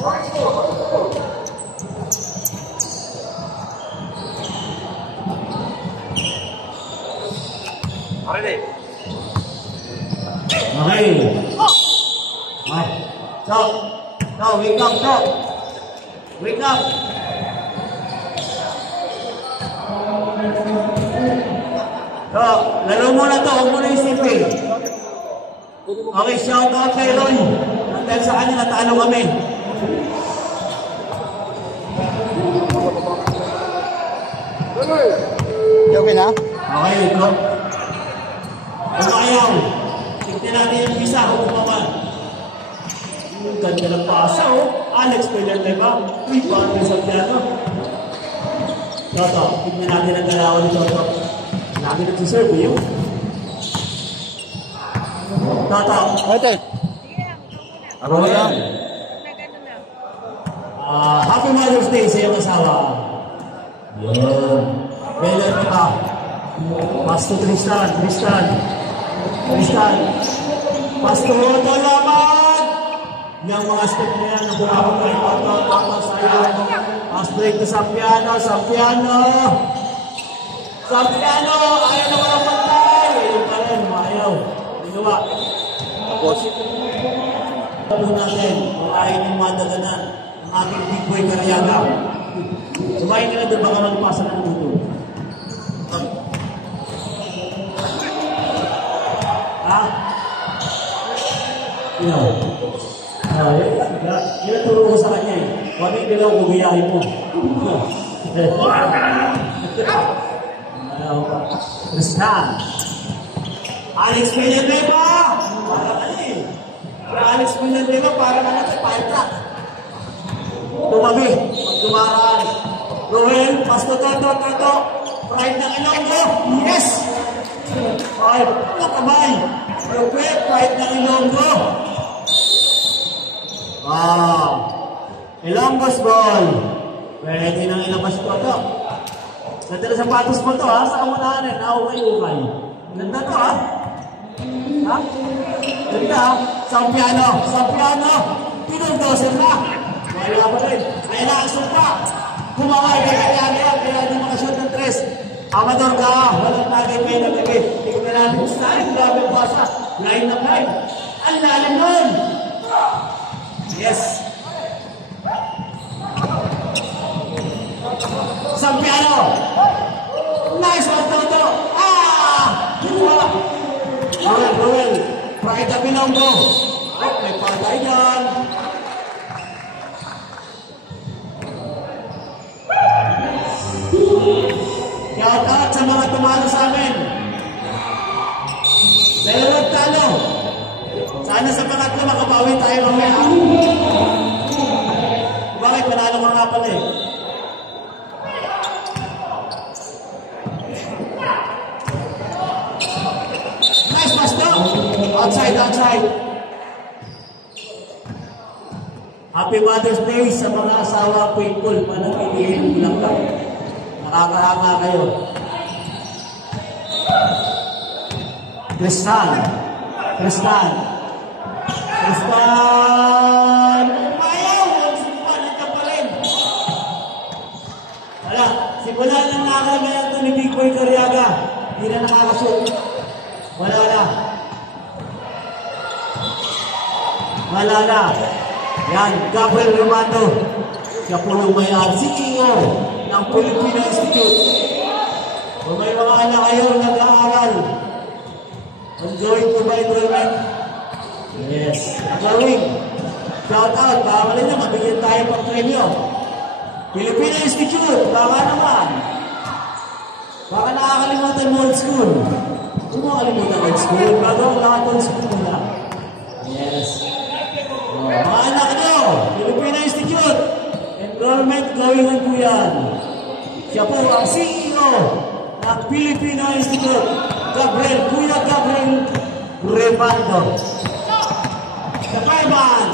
Okay. So, wake up, so. Wake up. So, laro muna to, huwag muna isipin. Okay, shout out kay Ron. Dahil sa kanya, natalo kami. Okay na? Okay, go. Kung ayaw, tignan natin yung visa kung kumaman. Yung ganda ng pasa, oh. Alex, pwede ba? Uy, paano yung Santiago? Toto, tignan natin ang galawan ni Toto. Lagi nagsiserve yun. Toto. Ate. Ako na yan. Happy Mother's Day sa iyong asawa. Yan. Belan ka. Pasto Tristan. Pasto Roto laman. Yung mga step na yan, nabulabot kayo Roto. Tapos ayun. Pass break to Sampiano. Ayaw na walang pantay. Ayun pa rin, ayaw. Ginawa. Tapos, tapos natin, ayaw yung madaganan ang ating big boy Cariaga. Sumayin ka na doon, baka magpasa ng luto. Ha? Yan ang turo ko sa kanya eh. Huwag yung dilaw, gumiyahin mo. Tristan. Alex Villanueva! Para ka eh. Alex Villanueva, para ka natin, fire truck. Tumabi, magdumaraan. Roel, Pasto Toto. Pride ng Ilonggo. Yes! Five, kamay. Roel, pride ng Ilonggo. Wow. Ilonggo's ball. Pwede nang ilabas ko ito. Ganda na sapatos mo ito ha. Sa kamunahan eh. Naukay-ukay. Ganda ito ha. Ha? Ganda ha. Sampiano. Pinong-doser na. Wala pa rin. Ay nakasok pa. Kumaway ka kaya di makashoot ng tres. Amador ka ha. Walang tagay kayo na tagay. Tignan natin sa tayo. Grabe ang basa. Line na line. Ang lalim nun. Yes. Sampiano. Nice one, Toto. Ginawa. Roel. Pride na Pinonggo. May patay yan. Shout out sa mga tumalo sa amin. Dalawang talo. Sana sa pangatlo makabawi tayo mamaya. Bakit panalo ka nga pala eh? Nice pass down. Outside. Happy Mother's Day sa mga asawa Queen Manatilihin mo lang ka. Nakakahanga kayo. Tristan. Umayaw! Nandiyan pa rin. Wala. Simula ng nakakagayan ito ni Big Boy Cariaga. Hindi na nakakashoot. Wala na. Yan, Gabriel Romando. Siya po yung may-ari. CEO ng Filipino Institute. Kung may mga anak kayo nag-aaral, enjoy to my enrollment. Yes. Gawin. Shout out. Baka rin na mabigyan tayo pang premyo. Filipino Institute. Baka naman. Baka nakakalimutan mo old school. Kung makalimutan old school, bago ang lahat old school muna. Yes. Mga anak nyo, Filipino Institute. Enrollment going on po yan. Siya po ang CEO ng Filipino Institute. Kuya Gabriel Remando. The fireman.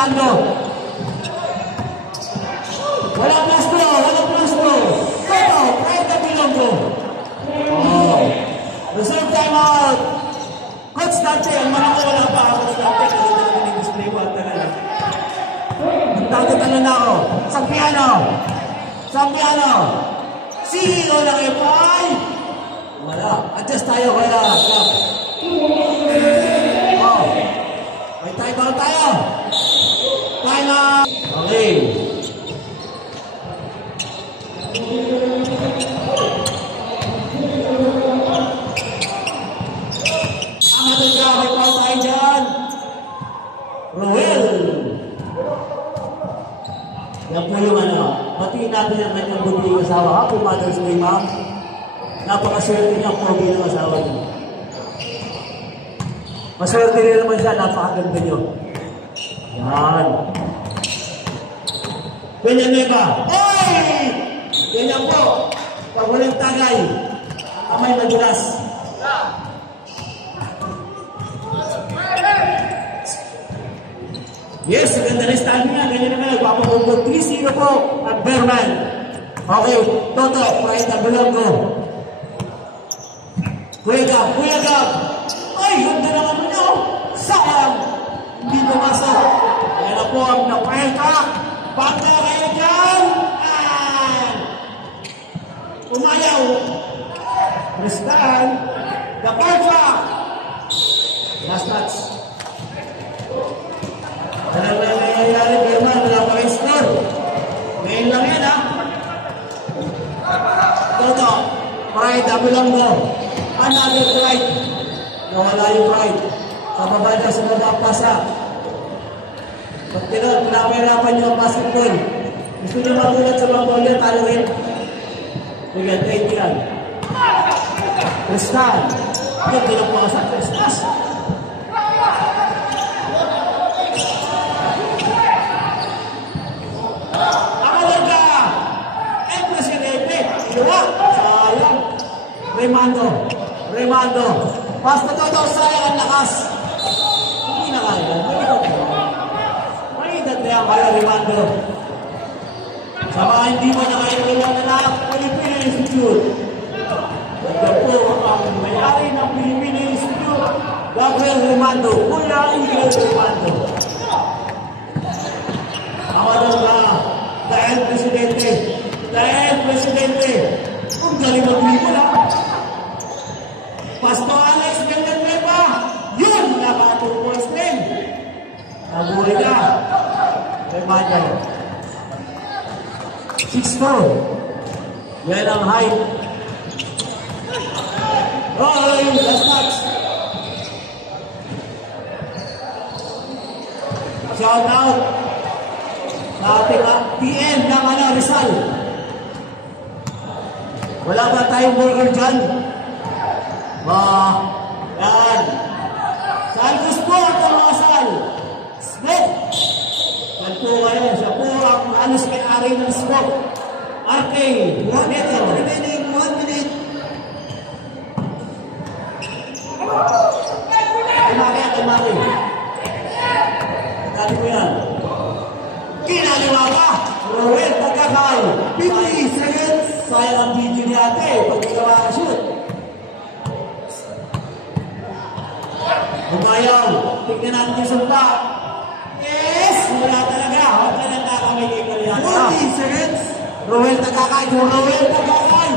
Remando. Walang plastro. Toto, right na Bilongo. Oh. Reserve time out. Coach Dante, ang mga ko wala pa ako sa Dante. Kasi talaga nag-display ko at talaga. Magtagot na ako. Sampiano. CEO ng FI. Wala. Adjust tayo kaya. Oh. May time out tayo. Time out. Okay. May pao tayo dyan. Roel. Yan po yung batiin natin ang kanyang bunting asawa. Happy Mother's Day, ma'am. Napakaswerte niya po bilang asawa niya. Maswerte rin naman siya, napakaganda niyo. Yan. Villanueva. Oy! Ganyan po. Pag walang tagay, kamay madulas. Yes, ganda na stand niya. Ganyan naman. Papapagod 3-0 po at Berman. Okay, Toto, Pride na Bilongo. Kuya Gab. Ay, ganda naman mo niyo. Sayang. Hindi pumasok. Kaya na po ang nakwenta. Pagka kayo dyan. Umayaw. Kristal. The Partra. Last touch. Alam na nangyayari, Berman, wala pa rin score. Ngayon lang yan, ha? Toto, Pride, Bilongo. Another Pride. Nawala yung Pride. Sa baba na, sa baba pasa. Pag pinapahirapan nyo ang basketball, gusto nyo magulat sa mga ball yan, talo rin. Bigyan, take yan. Kristal. Yan, pinapaka sa Kristas. Sayang. Remando. Basta Toto, sayang ang lakas. Hindi na kaya. May edad na yan kaya, Remando. Sa mga hindi mo na kayo ilang na Filipino Institute. Ito po ang may-ari ng Filipino Institute. Gabriel Remando. Kuya Ingrid Remando. Amadang ka. Dahil Presidente. Kung galing mag-libo lang. Pasto Alex Villanueva. Yun! Nakatulpos din. Nabuhay na. Remando. 6-4. Yan ang height. Roy, last match. Shout out sa ating PM ng Rizal. Wala ba tayong burger dyan? Yan. Saan gusto ang masal? Smoke. Yan po kayo. Siya po ang anos kay-ari ng smoke. Arte. 1 minute. Kumari. Dali mo yan. Kinaliwa ka. Roel, pagkakay. 50 seconds. Sayang ang video ni ate. Pag hindi ka makashoot. Kung ayaw, tignan natin yung sumpa. Yes! Wala talaga. Huwag ka nang kakamay kay Kalihan. 40 seconds. Roel, pagkakay. Roel, pagkakay.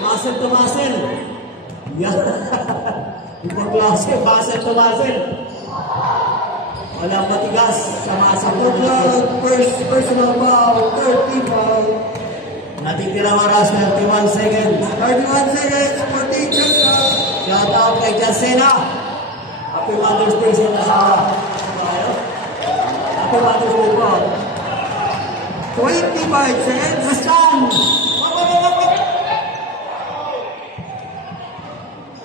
Muscle to muscle. Yan. Ibang klase. Muscle to muscle. Walang matigas sa muscle. First personal foul. 30 foul. Natitira oras, 31 seconds. 31 seconds for teacher. Shout out kay Jacena. Happy Mother's Day sa asawa. Happy Mother's Day po. 25 seconds. Mastan!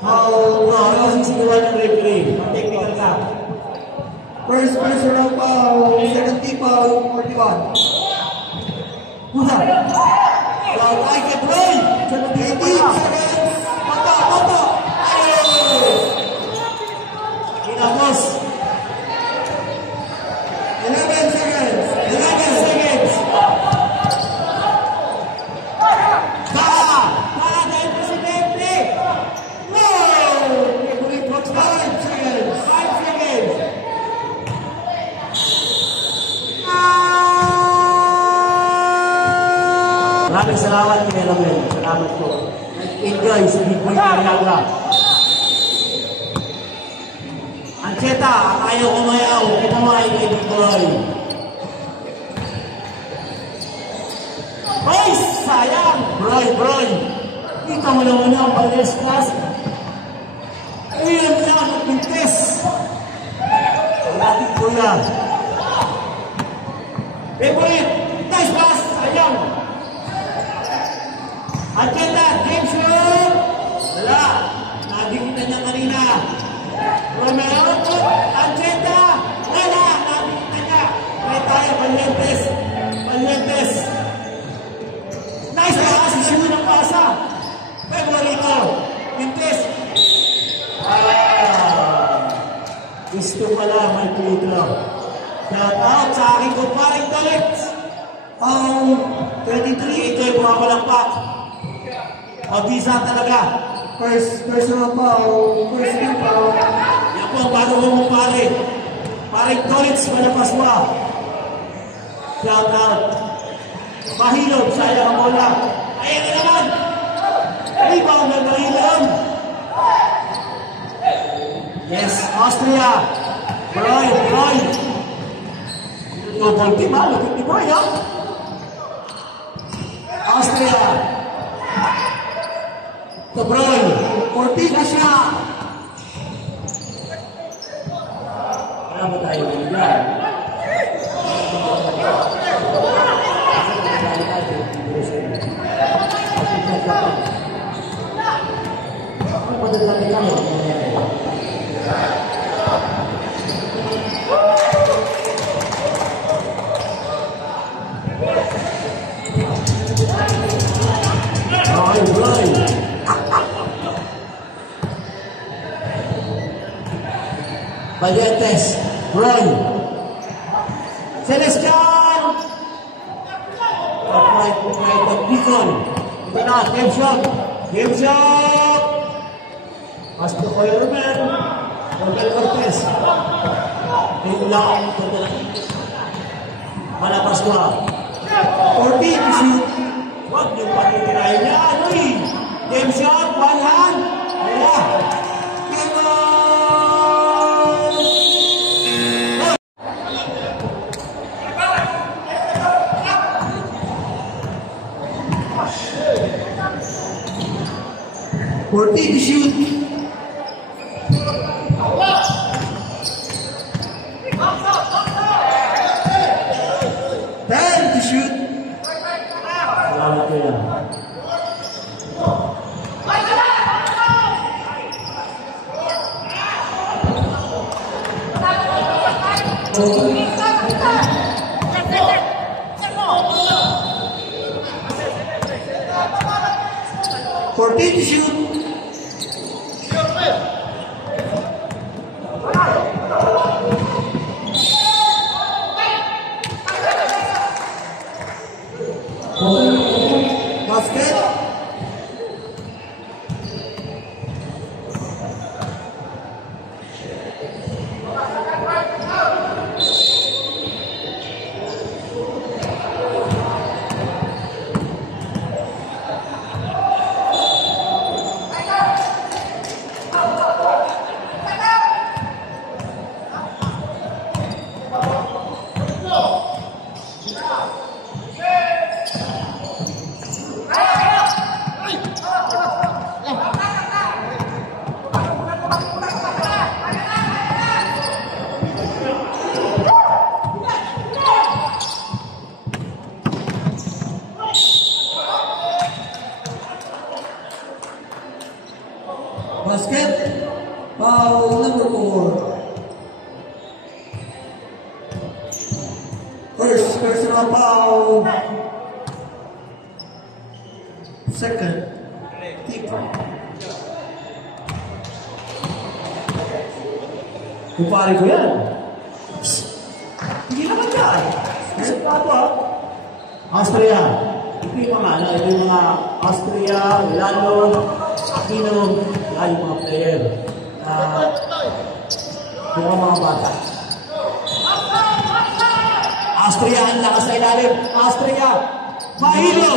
Ano sisigawan ng referee? Technical ka. First personal foul, second team foul, 41. Pusa! I can play! 18 seconds! Toto! Kinapos! salamat kay Ramel. Salamat po. Enjoy sa Big Boy Cariaga. Ancheta, ayaw kumayaw. Kumamay kay Big Boy. Ay, sayang! Broy. Kita mo naman ang Valescas. Ayun lang, pintes. Natin ko yan. Favorite, nice pass, sayang. Ancheta, game shoot. Wala, nagigita niya kanina. Romero, Ancheta. Wala, nagigita niya. May tayo, Valientes. Nice pass, issue ng pasa. Favorito, Pintes. Gusto pala, may pulito. Shout out sa aking kumparing Dalit. 23, ito yung mga palakpak. Pag-visa talaga. First round pa, first round pa. Yan po ang bago mo pare. Paring Dalit, Malapaswa. Shout out. Mahilog, sayang ang bola. Ayan na naman. Rebound na Mahilog. Yes, Austria. Broy. Double team, ha? Lupit ni Broy, ha? Austria. To Broy. Ortiga siya. Wala ba tayo dyan? Valientes, Broy, Celestian, Beacon, ito na, game shot, Pasto ko yung Romel Cortez, Tinglang, Malapaswa, Ortiz, shoot, huwag yung patitirahin niya, game shot, one hand, wala, Ortiz to shoot. 10 to shoot. Salamat ko yan. Ortiz to shoot. Basket. Basket, foul number 4. First personal foul. Second, kick. Kupari ko yan. Hindi naman yan. Isa pa ito, ha? Austria. Ito yung mga Austria, Lalo, Aquino, yung mga player. Yung mga bata. Austria, ang lakas sa ilalim. Austria, Mahilo.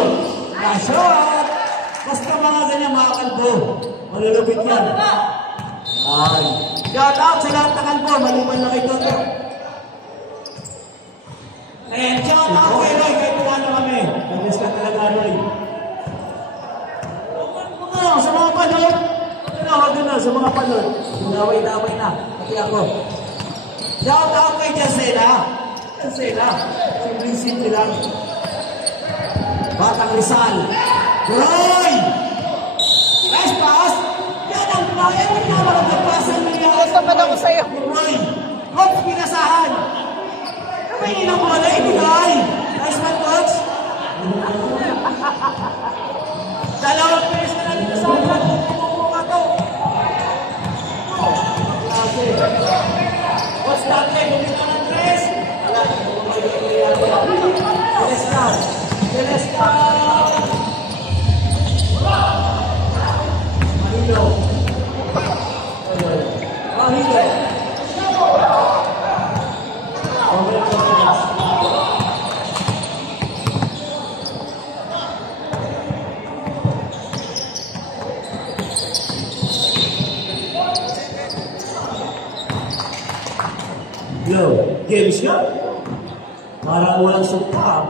Shot! Basta mga ganyan mga kalbo. Malulupit yan. Ay. Shout out sa lahat ng kalbo. Maliban na kay Toto. Ayan, shout out kay Roy. Kahit paano kami. Nag-miss ka talaga, Roy. Sa mga panod. Wag na, sa mga panod. Daway-daway na. Pati ako. Shout out kay Jacena. Jacena. Simple-simple lang. Batang Rizal. Roy! Nice pass! Yan ang playa. Yan ang magpapasan niya. Tamad ako sa'yo. Roy! Coach, pinasahan! Kamay nilang bola, ibigay! Nice man, Coach! Dalawang pwes na lang pinasahan. Pumupunga to. Coach, dati, bumita ng tres. Wala, Celestal! Celestal! Mahilo! Mahilo! Yo, game shot. Parang walang sumpa.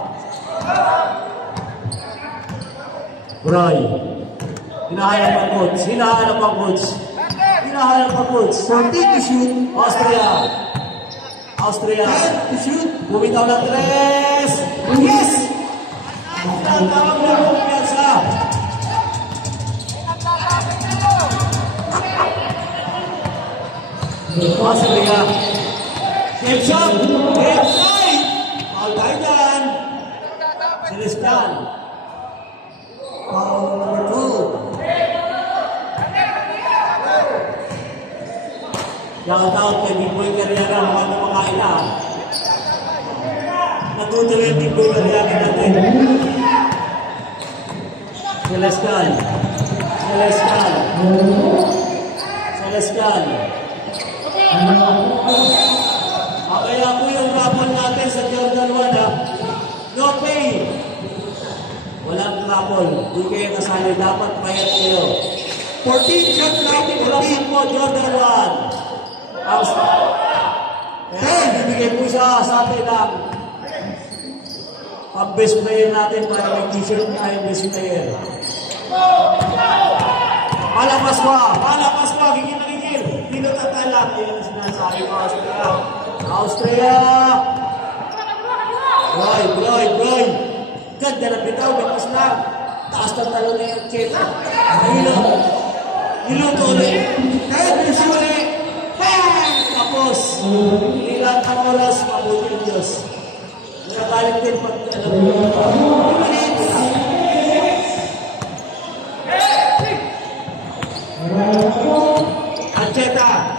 Roy. Hinahanap ang coach. Hinahanap ang coach. Hinahanap ang coach. 14 to shoot. Austria. Austria. 10 to shoot. Bumitaw ng tres. Yes! Ang tawag na kumpiyansa. Austria. Game shot! Game side! Foul tayo dyan. Celestal. Foul number 2. Shout out kay Big Boy Carriera. Mga kumakain na. Natutuloy yung Big Boy Carriera natin. Celestal. Celestal. Celestal. Kaya po yung rapon natin sa Jordan 1 ha. No pay. Walang rapon. Hindi kayo kasali. Dapat payat kayo. 14 shot lang. 14 po Jordan 1. Bibigay po siya sa atin ng pag-best player natin para may t-shirt tayo best player. Palapas ko. Palapas ko. Gigil na gigil. Hindi na tatala. Ayan ang sinasabi ko. Austria. Austria! Roy! Ganda na bitaw, bakas lang. Taas ng talon na yung Cheta. Mahilo. Niluto ulit. Kahit bilis ulit. Bang! Tapos, ilang ang oras, mabuti ng Diyos. Nagagalit din pag alam mo. Ang Cheta.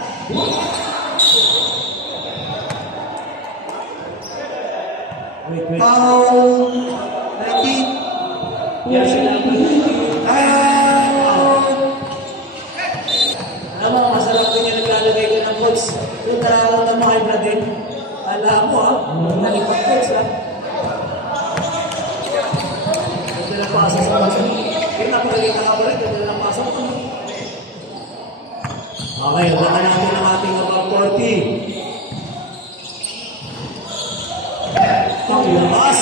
Foul 19. Yan sila. Alam mo, masarap din yung naglalagay ka ng coach. Yung talagang na mahal na din. Alam mo ha, nalipag-coach ha. Ito na pasa sa pasa. Pinapalagay ka ka ito na pasa. Okay, baka natin ang ating abang 40. Pag-ilabas.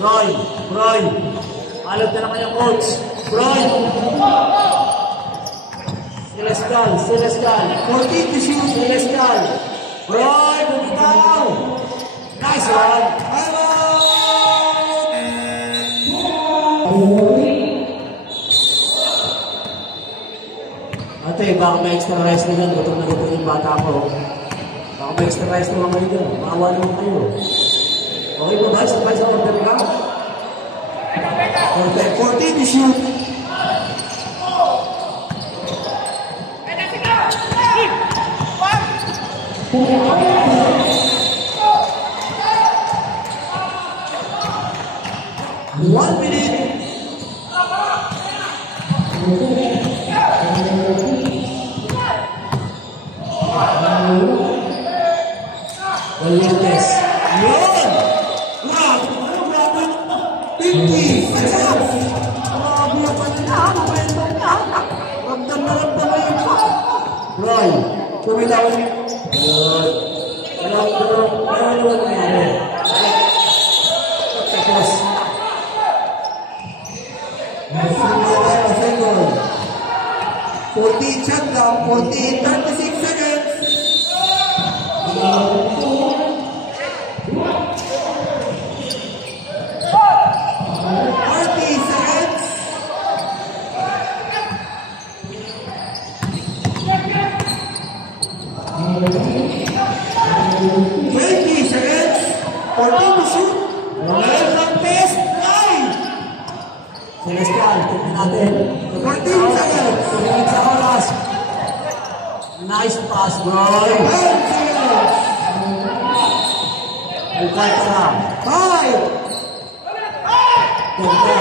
Roy. Alam na naman yung coach. Roy. Celestal. 14 to shoot. Celestal. Roy, bumitaw. Nice one. Ate, baka may extra rice na dyan. Gutom na gutom yung bata ko. Baka may extra rice naman kayo dyan. Maawa naman kayo. Okay ba ba? Sabay sa order ka? 14 to shoot. One minute. Valientes. Yun! Wow! Ano grabe? 50. Tumitawan. Ayun. Pero naman nangyari. Tapos, Second. 14 shot down. 14, 36 seconds. 40 seconds. 20 seconds. 14 to shoot. Romel Dantes, ay! Celestial, tignan natin. 14 seconds. Tumingin sa oras. Nice pass, bro. 10 seconds. Bukay ka na. 5. Ganda.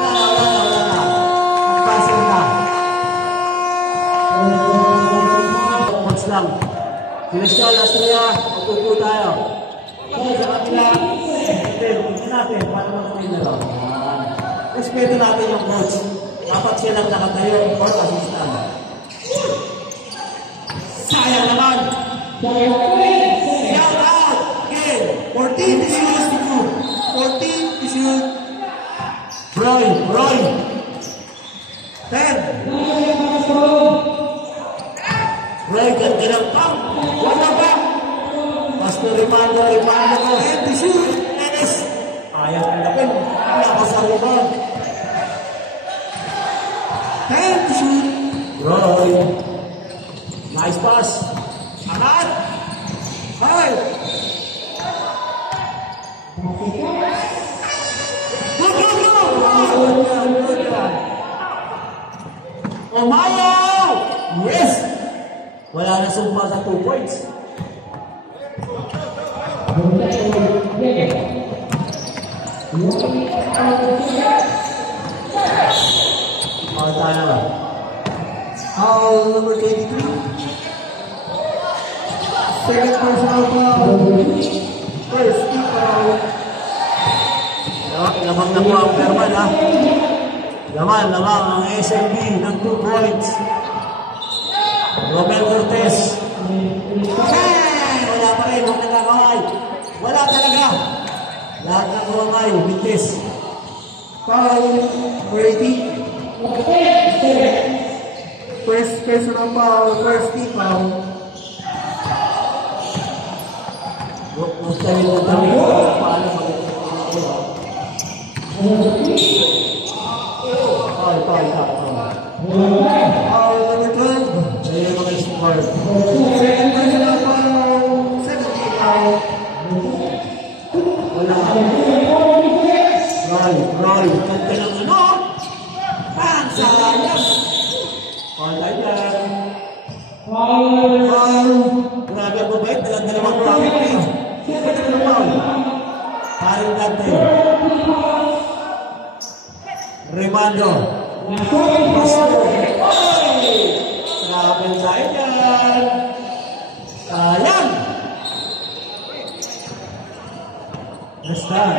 Wala na. Passing na. Watch lang. Celestial, last niya. Magpupo tayo. So, sa kapila, tignan natin, paano mag-play na lang. Respeto natin yung coach. Dapat siya lang nakatayo or assistant. Sayang naman. Shout out! Again. 14 to shoot. 14 to shoot. Roy. 10. Roy, ganda ng pang. Wala pa. Basta rimando ko. 10 to shoot. Dennis. Ayaw ka lapin. Wala ka sa rebound. 10 to shoot. Roy. Nice pass. Angat. 5. Go! Umayaw! Yes! Wala na sumpa sa 2 points. Tayo. Foul number 23. Second personal foul. First team foul. Lamang na po ang Perman, ha? Lamang ang SMB ng 2 points. Romel Cortez. Wala pa rin, huwag nagkakaway. Wala talaga. Lahat ng kawamay, bitis. Foul number 18. First personal foul. First team foul. Huwag tayo na tayo. Paano mag-ito? Foul number 12. Ayun yung mga score. Second personal foul. Second team foul. Wala. Roy. Kanta ng ano? Bang! Sayang! Foul tayo dyan. Foul. Grabe ang mabait. Dalawang traffic eh. Kanta ng foul. Paring dante. Remando. Pasto. Ay! Grabe tayo dyan. Sayang! Rastan.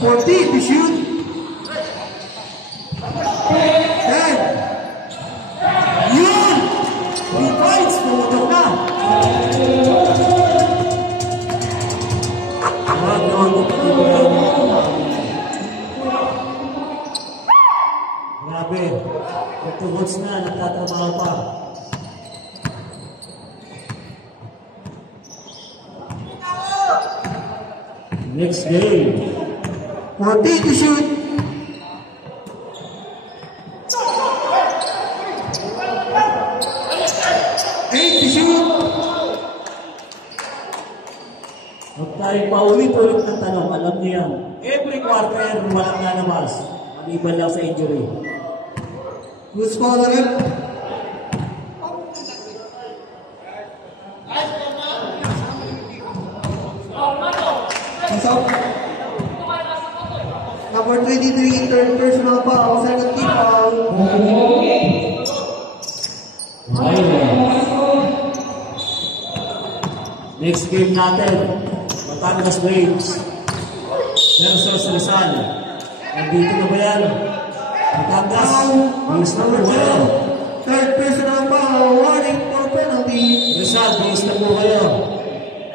14 to shoot. 10. Yun! 3 points! Pumutok na! Grabe. 2 votes na, nagtatrabaho pa. Next game. 14 to shoot. 8 to shoot. Huwag tayong paulit-ulit ng tanong. Alam niyo yan. Every quarter, walang nanabas. Maliban lang sa injury. Who's called the rep? What's up? Number 23, third personal foul, second team foul. Next game natin. Batangas Waves. versus Rizal. Nandito na ba yan? Batangas, base na po kayo. Third personal foul, warning for penalty. Rizal, base na po kayo.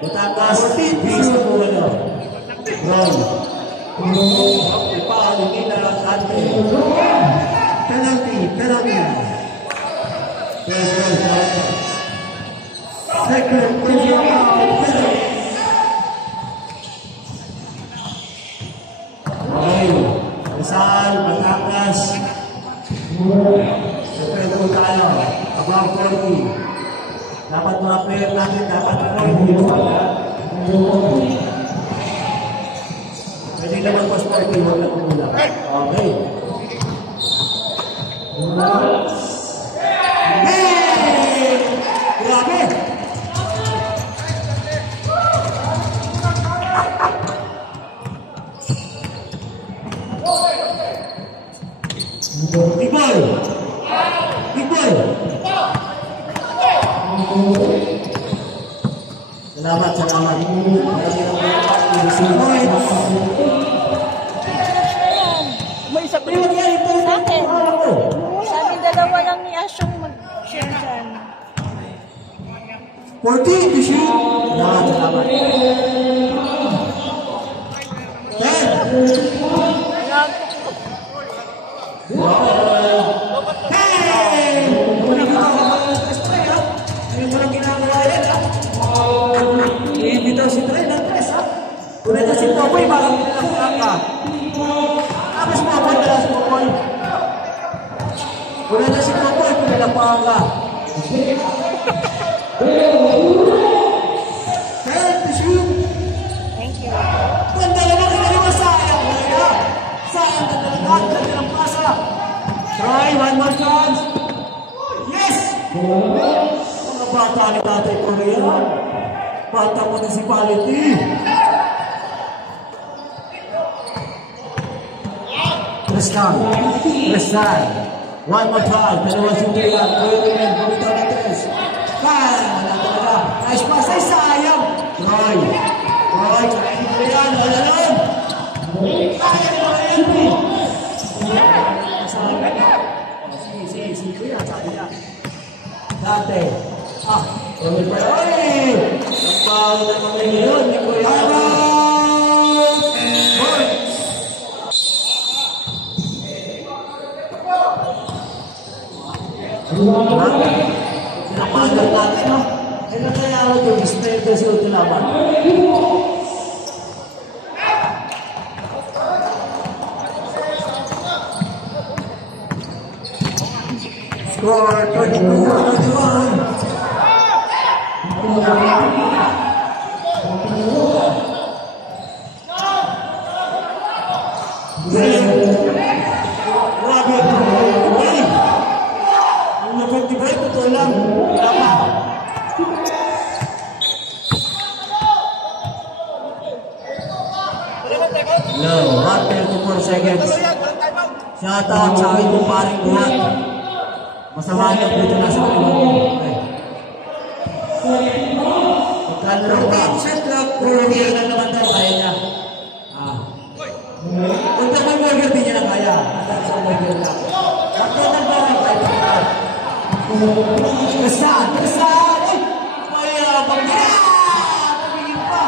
Batangas, base na po kayo. Wrong. Ipaalingin na lang kante. Penalty. Second personal foul, penalty. Okay. Rizal, Batangas. Siyempre po tayo. Abang 40. Dapat mga player natin, dapat 40. Pwede naman po 40, huwag lang kumulang. Okay. Hey! Grabe! Big boy! Big boy! Salamat. May isa pa yun. Sa akin. Sabi dalawa lang ni Asyong mag-share dyan. 14 to shoot. Salamat. 10. Hey! Muna ka strike, ha? Hindi mo lang ginagawa yan, ha? Iibitaw si Trey ng tres, ha? Kuna na si Popoy, parang pinakakak ka. Tapos Popoy, wala si Popoy. Kuna na si Popoy, pinakakak ka. 10 to shoot. Thank you. Ganda naman, kinaliwa sayang. Sayang na talaga. Ganda ng pasa. Try, one more chance. Yes! Mga bata ni Tatay Korea. Bata municipality. Tristan. One more try. Dalawa shooter. Kuya bumitaw na tres. Kaya, wala talaga. Nice pass. Ay, sayang. Troy, kakain mo yan. Wala lang. Kaya mo yan. Si Kuya, sabi niya. Dati. Ulit pa. Ay! Ang bago na mga ngayon ni Kuya. Pinapagal natin, no? Kailan kaya ako ito? Display ito si Utulaman. Score 22-21. Grabe ito. Ang na-55, ito lang. Tama. No, 1:34 seconds. Shout out sa akin kung paring buhat. Masama niya dito na sa kalimutan. Pagkano lang ba? Shot clock for Burger na naman daw, kaya niya. Kung naman burger, di niya na kaya. At sa burger na. Bakit ang burger kahit pa? Basta! Ay! Mayabang niya! Nabigil pa!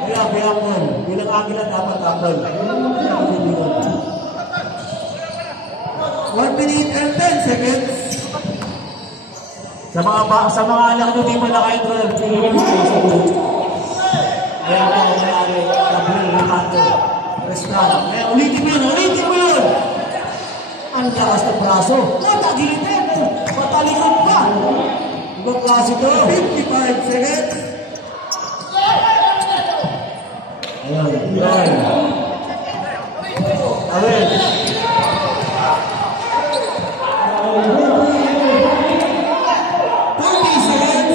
Kaya, Biamon. Bilang agila dapat kapal. 1 minute and 10 seconds. Sa mga anak nyo, di mo na kayo drone. Kaya ako mayari, Gabriel Ricardo, restaurant. Kaya ulitin mo yun! Ang lakas ng braso. Tagilitin! Matalikod pa! Ibang klase to. 55 seconds. Ayun. Awin. 40 seconds.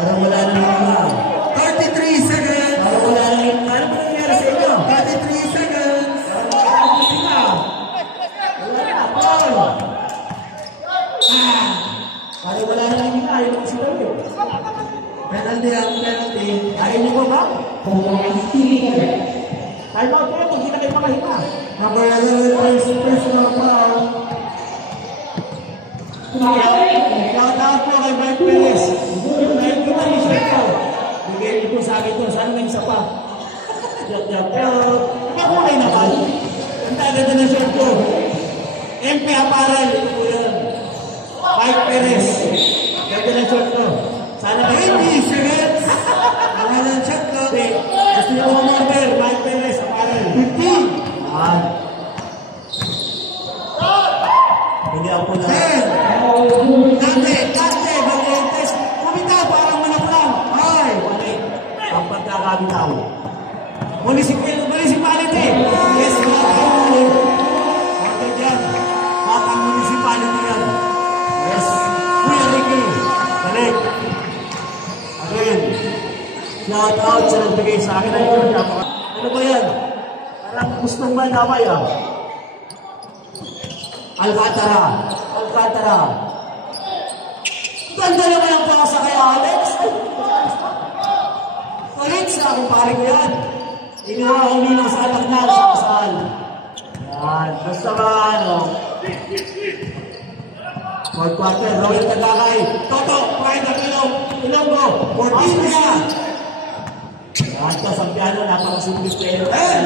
Parang wala na naman. 33 seconds. Parang wala na naman. Parang wala nangyari sa inyo. 33 seconds. Parang wala na nila, ayaw si David. Penalty ang penalty. Ayaw niyo ba ba? Time out kayo, hindi na kayo makahinga. Number 11, personal foul. Shout-out po kay Mike Perez. Ngayon ko na yung shirt ko. Bigay niyo po sa akin ko. Sana may isa pa. Pero, nakakulay naman. Ang tagada na shirt ko. MP Apparel. Ito po yun. Mike Perez. Ganda na shirt ko. Sana may shirt. Wala ng shirt ko. Gusto niyo mo order. Mike Perez. Apparel. 15. Hindi ako na. Dante, Valientes. Kumitaw, parang manapulang. Ay, wali. Ang pagkakabitaw. Municipality. Yes, mga okay dyan. Batang municipality yan. Yes. Kuya Ricky. Balik. Again. Shout out sa nagbigay sa akin. Ano ba yan? Parang gustong mandamay ah. Alcantara. Ganda naman ang pasa kay Alex. Ulit sa kumpare ko yan. Inuha ko nila sa anak na sa kasal. Yan. Basta ba ano. Fourth quarter. Roel Tagakay. Toto. Pride of Ilonggo. 14 niya. Yan. Ito sa piano. Napakasulis player. Yan.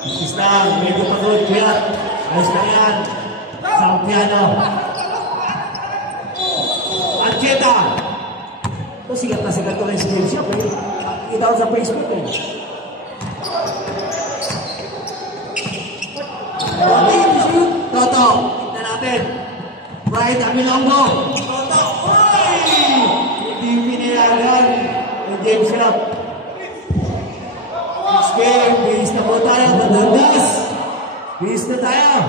Is lang, medyo panood ko yan. Ayos na yan. Sa piano. Ancheta. Ito sigat na sigat ko na yung skills siya. Kita ko sa Facebook eh. Toto. Tignan natin. Bright Amilongo. Toto. Hindi pinilagan. James Rock. Game, bihis na po tayo, Batangas. Bihis na tayo.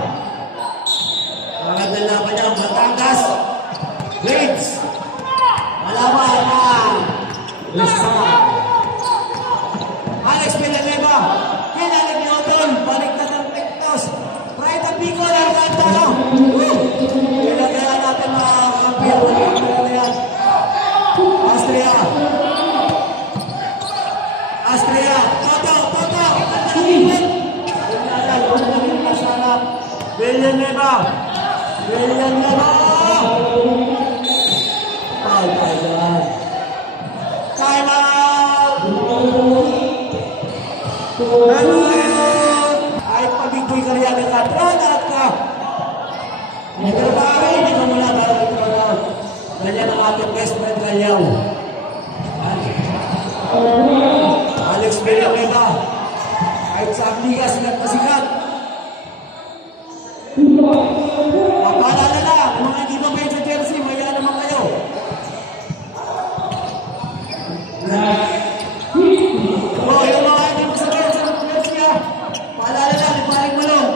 Magandang laban niya, Batangas. Blades. Malaman na. Lisa. Alex Pinaleva. Kailangan ni Otton. Balik na ng Pectos. Right ang Pico. Alcantara. Kailangan natin mga kampiyon. Austria. Villanueva. Oh my God. Time out. Ay pabigboy karyada ka. Tronat ka. Pero bakit hindi ka mula para tronat? Ganyan ang ating best friend Galyaw. Alex Villanueva. Kahit sa Apliga sikat na sikat. Paalala na, kung hindi ba may sa jersey, maya naman kayo. Yung mga hindi mo sa jersey ha. Paalala na, liparing mo lang.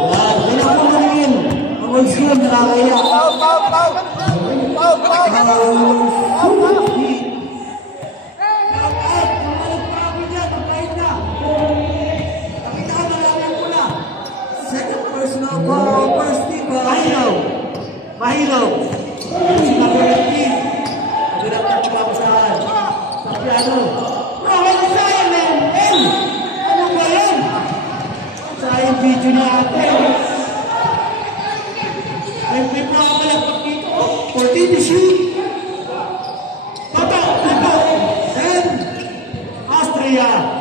Yan, ganyan po namin. Pag-ulsyon, nakakaya. Mahilo. Si Mabuti. Nagirap na pagkakusahan. Sa piano. Wala sayang na yun. Ano ba yun? Sayang video na ate. May pinakalapag dito. 14 to shoot. Toto. Then, Austria.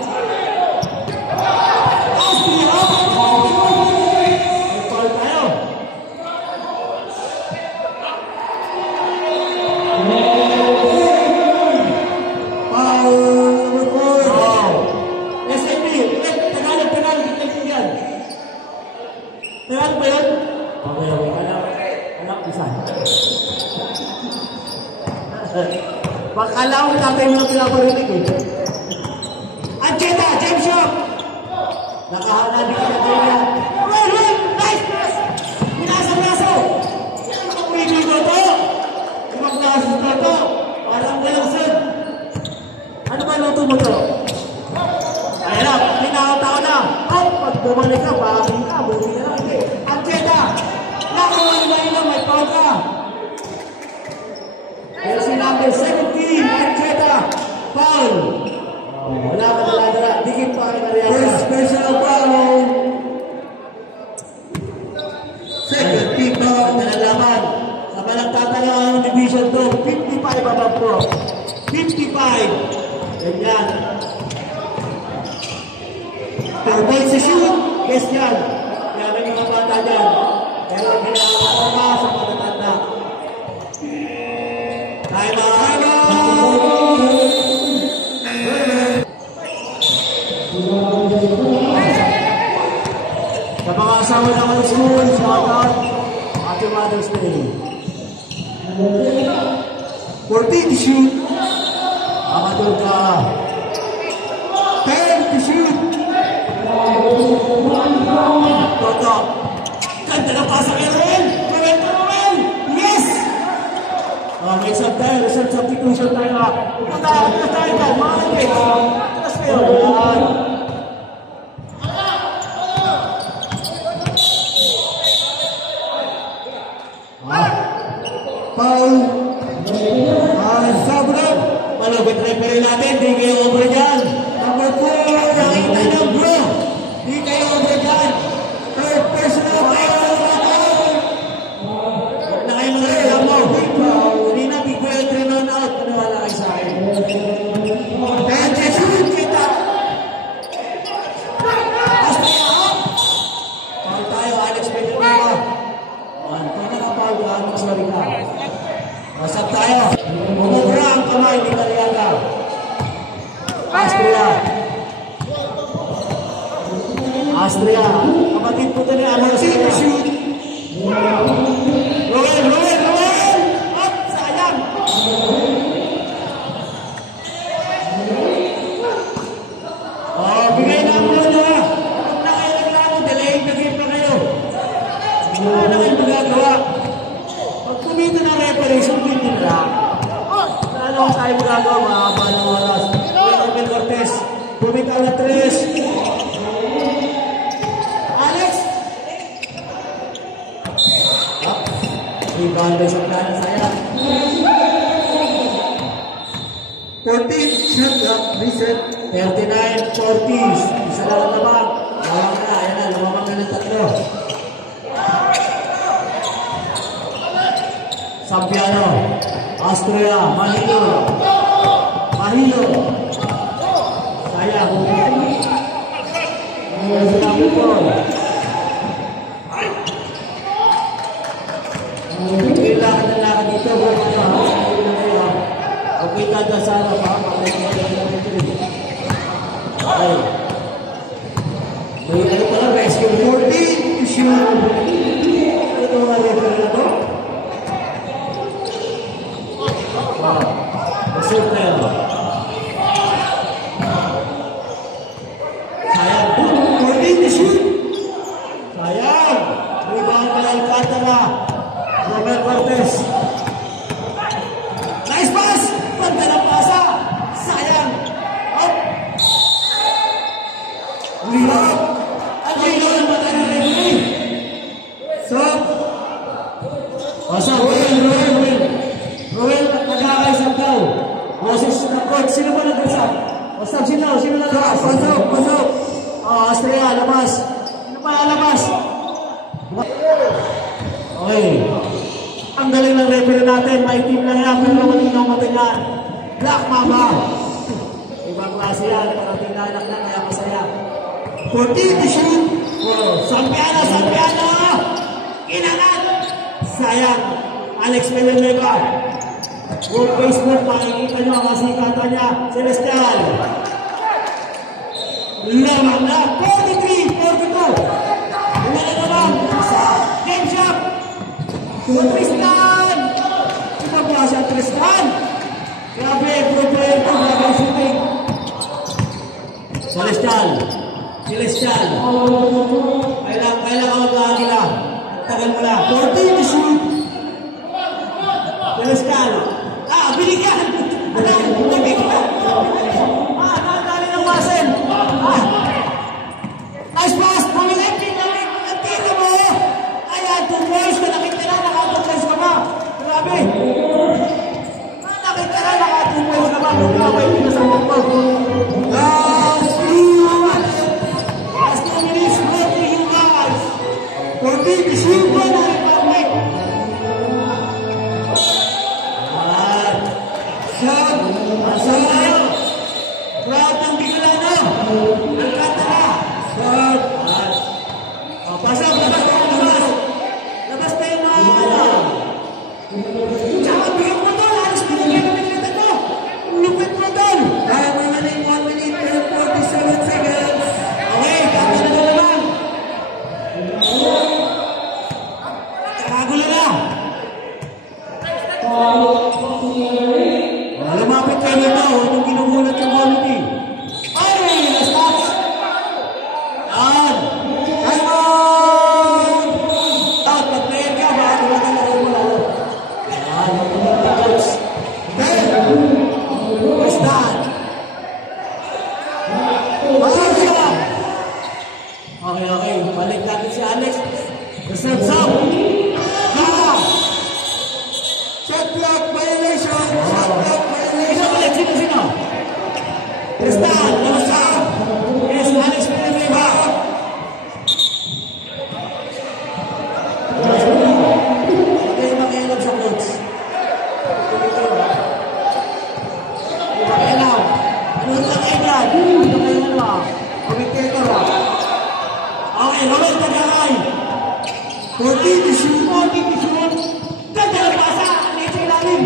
Tagal ba yun? Okay. Anak, isa. Bakala ko tatay mo na pinaparinig eh. Ancheta, James Shop! Nakahanapin ka na tayo yan. Roll! Nice pass! Pinasa-paso! Umigil ko to! Imaglasos ko to! Parang walang. Ano ba luto mo to? Ayun na, tinakaw na. Ay, pag bumalik ka, bakit ka? Buti na lang eh. nagtatala ang division 2. 55 above pro. 55. Ganyan. 4 points to shoot. Yes yan. Kaya may mga bata dyan. Pero ginagawa sa patatanda. Time out! Sa mga asawa ng high school, shout out. Happy Mother's Day. 14 to shoot. Amateur ka. 10 to shoot. Toto. Ganda na pasa kay Roel. Roel. Yes! May substitution tayo na. Punta tayo ka. Mga kids. Tapos kayo. Yan. Paul. Sabra. Malabot referee natin. Di kayo over dyan. Number 4. Nakita niyo bro. Di kayo over dyan. Third personal foul. Huwag na kayo mga relam mo. Hindi na big well 3 run out. Paniwala kayo sa akin. And Jesus kita. Basta yan. Paul tayo. Unexpected na ba? Kung nakapaul ka, magsorry ka. Masag tayo. Umubra ang kamay ni Kaliaga. Astria. Kapatid po ito ni Alossia. Roel! Up! Sayang! Bigay na ang muna. Huwag na kayo naglaro. Delaying na game pa kayo. Wala na kayo magagawa. Pag kumita ng reparation, hindi na. Ano tayo magagawa? Mahaba ng oras. Roel Cortez. Kumita na 3. Alex! Rebound by sa plano sayang. 14, shot up, reset. 39-40. Isa lang ang naman. Lumamang na, ayan na, lumamang na ng 3. Sampiano. Astria, Mahilo. Sayang. Number 4. Kailangan na lang dito. Okay, tada sa harap ha. Okay. May ano pala, rescue 14 to shoot. Ano ito nga rin na ito? Wow. Masuk na yun. Sayang. 14 to shoot. Sayang. Rebound na Alcantara. Roel Cortez. Nice pass! Panta ng pasa! Sayang! Up! Ulirap! Ang gino ng mata ng referee! Stop! Pasang! Roel, nag-aakaisap daw. Boses na court. Sino ba nag-asap? Pasang, sino nag-aakaisap? Pasok! Astria, labas! Sino pa labas? Okay. Ang galing ng referee natin, may team lang yan, pero malinaw mata niyan. Black Mamba. Ibang klase yan, pero tinanak na kaya masaya. 14 to shoot. Sampiano! Inangat! Sayang. Alex Villanueva. Good baseball, makikita nyo ang kasikatan niya. Celestial. Lamang na. 43, 42. Wala na naman. Game shot. Tristan! Ito ba siya, Tristan? Grabe, pro player ko, grabe shooting. Celestial. Kailangan ka mag-aagila. Tagal mo lang. 14 to shoot. Celestial. Binigyan! Nabigyan! Nakakali ng masin. Nice pass! Pumilipin ng tira mo! Ayan, 2 points ka nakita na, naka-2 points ka ba? Grabe! Nakita na, naka-2 points ka ba? Grabe, pinasambot mo. Last 2 minutes left to you guys. 14 to shoot, 1 rebound. Reserves up. Shot clock violation. Shot clock violation. Sino? Tristan, Rosa. Yes, Alex Piniliba. Okay, makialam sa coach. Makialam. Ano lang Edran? Ano kayo naman? Commentator ba? Okay, Robert Tagaray. 40 to shoot. 40 to shoot. Ganda ng pasa. Ang sa ilalim.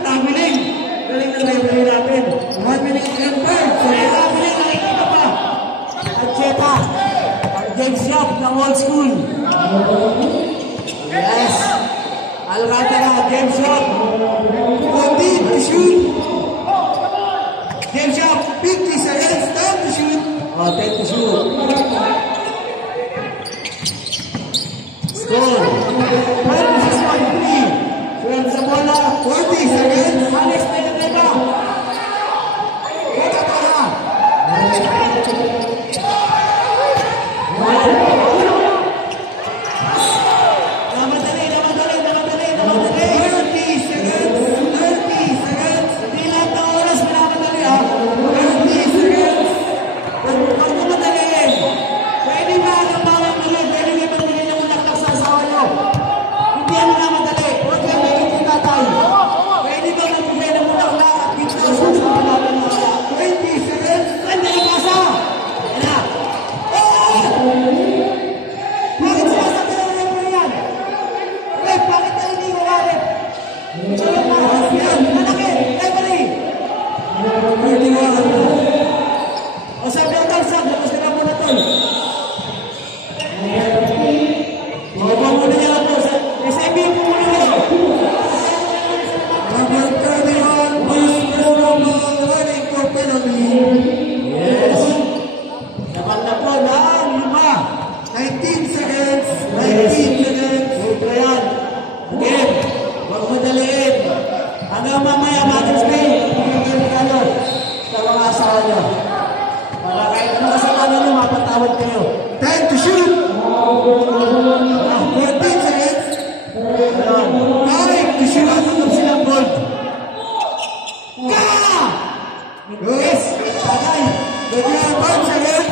Traveling. Galing na library natin. 1 minute and 5. So, traveling. Nakikita pa. At Cheta. Ang James Yap ng old school. Yes. Alcantara. James Yap. 40 to shoot. James Yap. 50 seconds. Time to shoot. Oh, 10 to shoot. Score. 26.3. Suwan sa bola. 40 seconds. Alex Piniliba. Kaya pala. Namadali. 30 seconds. 30 seconds. Hindi lahat ng oras pinamadali ha. 30 seconds. Pag madaliin. Pwede ba ang bawang tuloy? Pwede ba magbigay ng ulak-lak sa asawa nyo? Hindi ano na madali. Huwag lang maging tinatay. Pwede ba magbigay ng ulak-lak at dito sa asawa natin na 20 seconds? Ganda yung pasa! Yan na. Bakit sinasabi ng referee na yan? Ref, bakit na hindi ko karet? Yan, malaki. Referee. Pwede mo ako. O sabi ang kalsag, tapos ka na muna tol. Mababa muna niya lang po. SIB po muna niya. Number 31, running for penalty. Yes. Dapat na po na 19 seconds. 19 seconds. Ultra yan. Again, huwag madaliin. Hanggang mamaya, Matic Spain. Ano? Sa mga asawa nyo. Para kahit ano kasalanan nyo, mapatawad kayo. 10 to shoot! 14 seconds. 5 to shoot. Matutog silang gold. Yes! Tagay! 5 seconds.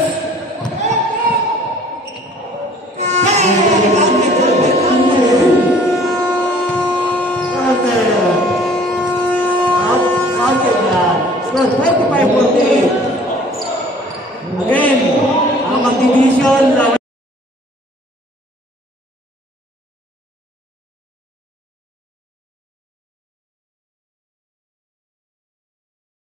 Score 45-48.